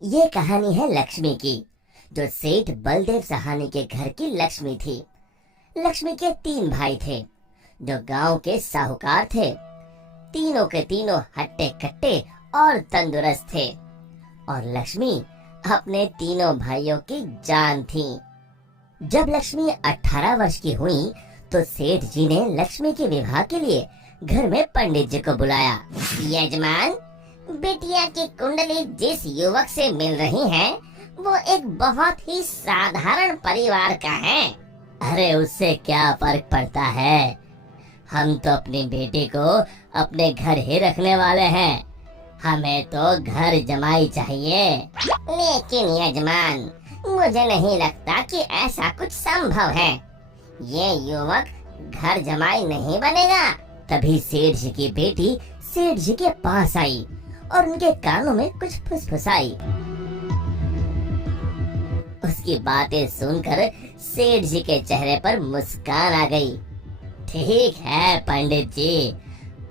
ये कहानी है लक्ष्मी की, जो सेठ बलदेव सहानी के घर की लक्ष्मी थी। लक्ष्मी के 3 भाई थे, जो गांव के साहूकार थे। तीनों के तीनों हट्टे कट्टे और तंदुरुस्त थे, और लक्ष्मी अपने तीनों भाइयों की जान थी। जब लक्ष्मी 18 वर्ष की हुई, तो सेठ जी ने लक्ष्मी के विवाह के लिए घर में पंडित जी को बुलाया। यजमान, बिटिया की कुंडली जिस युवक से मिल रही है, वो एक बहुत ही साधारण परिवार का है। अरे उससे क्या फर्क पड़ता है, हम तो अपनी बेटी को अपने घर ही रखने वाले हैं। हमें तो घर जमाई चाहिए। लेकिन यजमान, मुझे नहीं लगता कि ऐसा कुछ संभव है। ये युवक घर जमाई नहीं बनेगा। तभी सेठ जी की बेटी सेठ जी के पास आई और उनके कानों में कुछ फुसफुसाई। उसकी बातें सुनकर सेठ जी के चेहरे पर मुस्कान आ गई। ठीक है पंडित जी,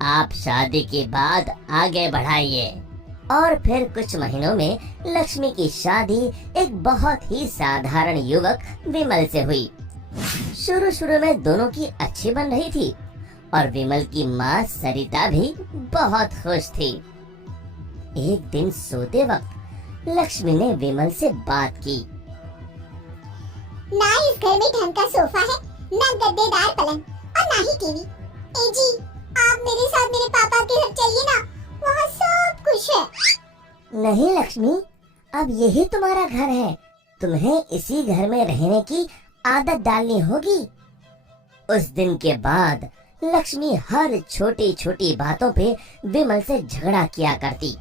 आप शादी की बात आगे बढ़ाइए। और फिर कुछ महीनों में लक्ष्मी की शादी एक बहुत ही साधारण युवक विमल से हुई। शुरू में दोनों की अच्छी बन रही थी, और विमल की माँ सरिता भी बहुत खुश थी। एक दिन सोते वक्त लक्ष्मी ने विमल से बात की। ना इस घर में ढंग का सोफा है, ना गद्देदार पलंग और ना ही टीवी। ए जी, आप मेरे साथ मेरे पापा के घर चलिए ना, वहाँ सब कुछ है। नहीं लक्ष्मी, अब यही तुम्हारा घर है। तुम्हें इसी घर में रहने की आदत डालनी होगी। उस दिन के बाद लक्ष्मी हर छोटी छोटी बातों पे विमल से झगड़ा किया करती।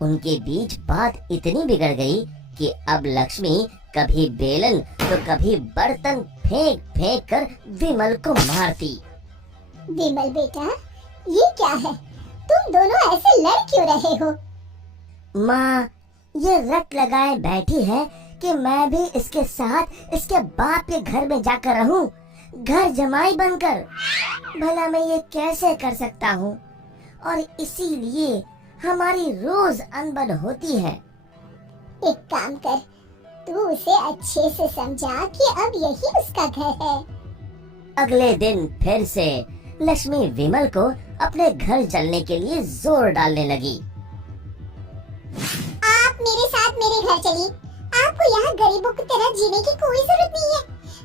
उनके बीच बात इतनी बिगड़ गई कि अब लक्ष्मी कभी बेलन तो कभी बर्तन फेंक फेंक कर विमल को मारती। विमल बेटा, ये क्या है? तुम दोनों ऐसे लड़ क्यों रहे हो? माँ, ये रट लगाए बैठी है कि मैं भी इसके साथ इसके बाप के घर में जाकर रहूं, घर जमाई बनकर। भला मैं ये कैसे कर सकता हूँ? और इसीलिए हमारी रोज अनबन होती है। एक काम कर, तू उसे अच्छे से समझा कि अब यही उसका घर है। अगले दिन फिर से लक्ष्मी विमल को अपने घर चलने के लिए जोर डालने लगी। आप मेरे साथ मेरे घर चलिए। आपको यहाँ गरीबों की तरह जीने की कोई जरूरत नहीं है।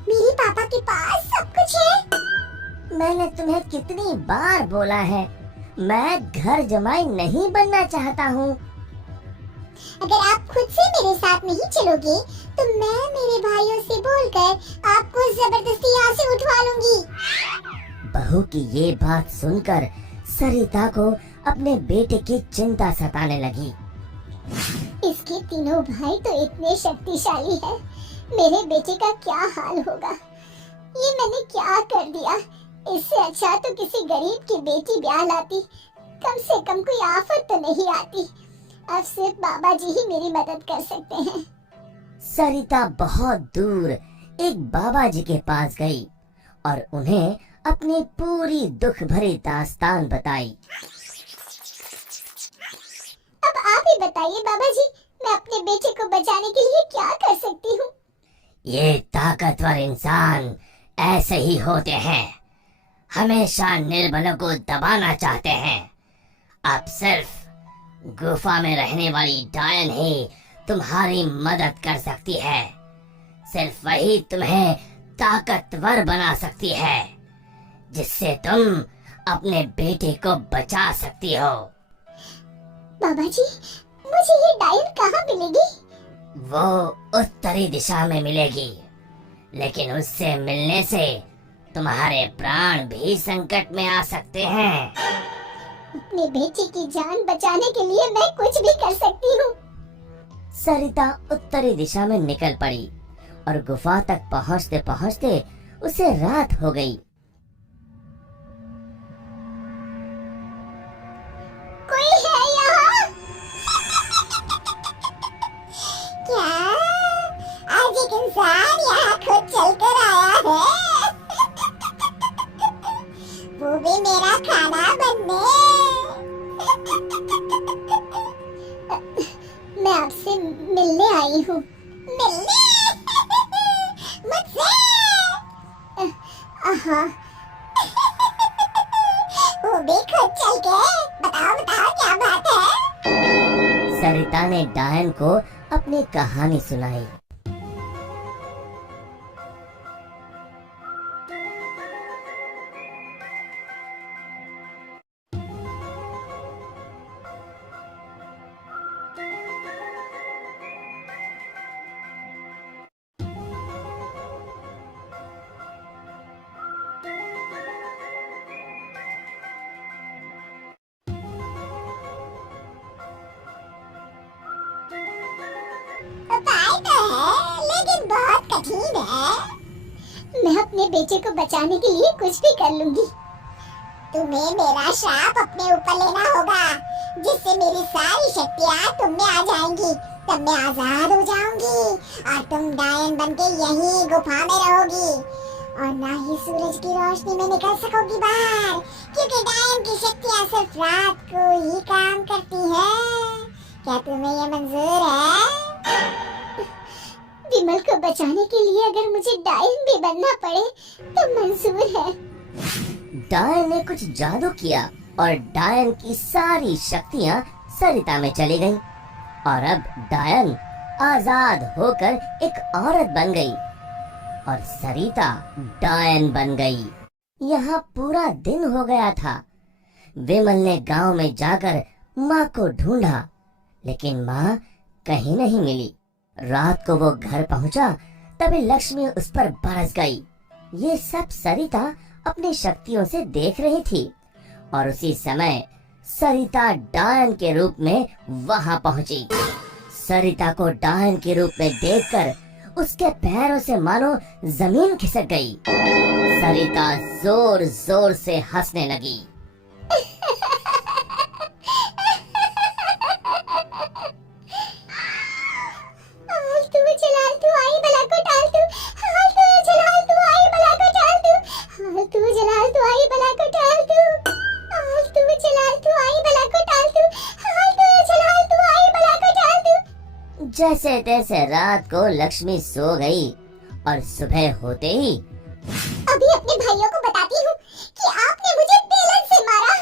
मेरे पापा के पास सब कुछ है। मैंने तुम्हें कितनी बार बोला है, मैं घर जमाई नहीं बनना चाहता हूँ। अगर आप खुद से मेरे साथ नहीं चलोगे, तो मैं मेरे भाइयों से बोलकर आपको जबरदस्ती यहाँ से उठवा लूंगी। बहू की ये बात सुनकर सरिता को अपने बेटे की चिंता सताने लगी। इसके तीनों भाई तो इतने शक्तिशाली हैं। मेरे बेटे का क्या हाल होगा? ये मैंने क्या कर दिया? इससे अच्छा तो किसी गरीब की बेटी ब्याह लाती, कम से कम कोई आफत तो नहीं आती। अब सिर्फ बाबा जी ही मेरी मदद कर सकते हैं। सरिता बहुत दूर एक बाबा जी के पास गई और उन्हें अपनी पूरी दुख भरी दास्तान बताई। अब आप ही बताइए बाबा जी, मैं अपने बेटे को बचाने के लिए क्या कर सकती हूँ? ये ताकतवर इंसान ऐसे ही होते हैं, हमेशा निर्बलों को दबाना चाहते हैं। अब सिर्फ गुफा में रहने वाली डायन ही तुम्हारी मदद कर सकती है। सिर्फ वही तुम्हें ताकतवर बना सकती है, जिससे तुम अपने बेटे को बचा सकती हो। बाबा जी, मुझे ये डायन कहाँ मिलेगी? वो उत्तरी दिशा में मिलेगी, लेकिन उससे मिलने से तुम्हारे प्राण भी संकट में आ सकते हैं। अपने बेटे की जान बचाने के लिए मैं कुछ भी कर सकती हूँ। सरिता उत्तरी दिशा में निकल पड़ी और गुफा तक पहुँचते पहुँचते उसे रात हो गई। कोई है यहाँ? क्या आज एक इंसान यहाँ खुद चलकर आया है? वो भी मेरा खाना बनने। मैं आपसे मिलने आई हूँ। मिलने? मुझसे? हाँ। वो भी खुद चल के? बताओ बताओ क्या बात है? सरिता ने डायन को अपनी कहानी सुनाई। उपाय तो है, लेकिन बहुत कठिन है। मैं अपने बेटे को बचाने के लिए कुछ भी कर लूंगी। तुम्हें मेरा श्राप अपने ऊपर लेना होगा, जिससे मेरी सारी शक्तियाँ तुम में आ जाएंगी। तब मैं आजाद हो जाऊंगी और तुम डायन बनके यहीं गुफा में रहोगी और ना ही सूरज की रोशनी में निकल सकोगी बाहर, क्योंकि डायन की शक्तियाँ सिर्फ रात को ही काम करती है। क्या तुम्हें ये मंजूर है? विमल को बचाने के लिए अगर मुझे डायन भी बनना पड़े तो मंजूर है। डायन ने कुछ जादू किया और डायन की सारी शक्तियाँ सरिता में चली गईं और अब डायन आजाद होकर एक औरत बन गई और सरिता डायन बन गई। यहाँ पूरा दिन हो गया था। विमल ने गांव में जाकर माँ को ढूंढा, लेकिन माँ कहीं नहीं मिली। रात को वो घर पहुंचा, तभी लक्ष्मी उस पर बरस गई। ये सब सरिता अपनी शक्तियों से देख रही थी और उसी समय सरिता डायन के रूप में वहां पहुंची। सरिता को डायन के रूप में देखकर उसके पैरों से मानो जमीन खिसक गई। सरिता जोर जोर से हंसने लगी। जैसे तैसे रात को लक्ष्मी सो गई और सुबह होते ही अभी अपने भाइयों को बताती हूँ कि आपने मुझे बेलन से मारा।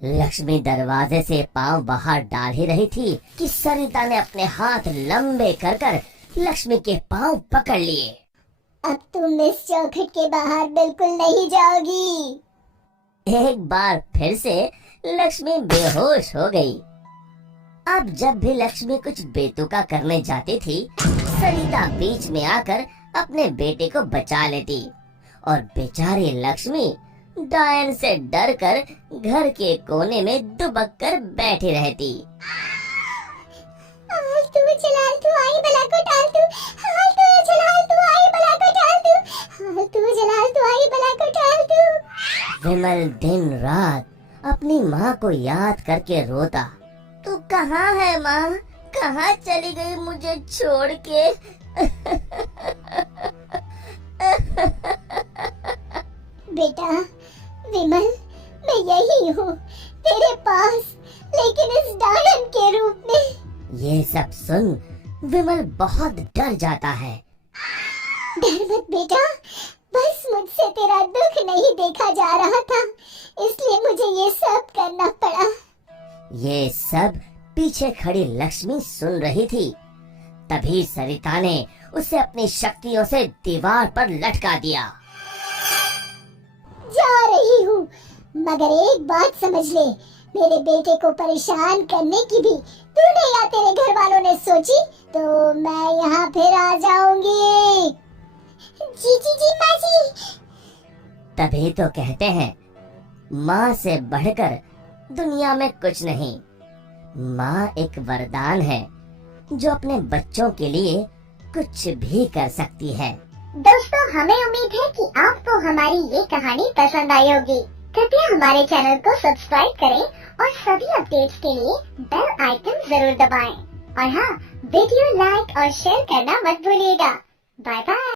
लक्ष्मी दरवाजे से पांव बाहर डाल ही रही थी कि सरिता ने अपने हाथ लंबे कर कर लक्ष्मी के पांव पकड़ लिए। अब तुम इस चौखट के बाहर बिल्कुल नहीं जाओगी। एक बार फिर से लक्ष्मी बेहोश हो गई। अब जब भी लक्ष्मी कुछ बेतुका करने जाती थी, सरिता बीच में आकर अपने बेटे को बचा लेती और बेचारी लक्ष्मी डायन से डरकर घर के कोने में दुबक कर बैठी रहती। विमल दिन रात अपनी माँ को याद करके रोता। तू कहाँ है माँ? कहाँ चली गई मुझे छोड़ के? बेटा विमल, मैं यही हूँ तेरे पास, लेकिन इस डायन के रूप में। ये सब सुन विमल बहुत डर जाता है। डर मत बेटा, बस मुझसे तेरा दुख नहीं देखा जा रहा था, इसलिए मुझे ये सब करना पड़ा। ये सब पीछे खड़ी लक्ष्मी सुन रही थी। तभी सरिता ने उसे अपनी शक्तियों से दीवार पर लटका दिया। जा रही हूँ, मगर एक बात समझ ले, मेरे बेटे को परेशान करने की भी तूने या तेरे घर वालों ने सोची तो मैं यहाँ फिर आ जाऊंगी। जी जी जी माँ जी। तभी तो कहते हैं माँ से बढ़कर दुनिया में कुछ नहीं। माँ एक वरदान है जो अपने बच्चों के लिए कुछ भी कर सकती है। दोस्तों, हमें उम्मीद है कि आपको हमारी ये कहानी पसंद आई होगी। कृपया हमारे चैनल को सब्सक्राइब करें और सभी अपडेट्स के लिए बेल आइकन जरूर दबाएं। और हाँ, वीडियो लाइक और शेयर करना मत भूलिएगा। Bye bye.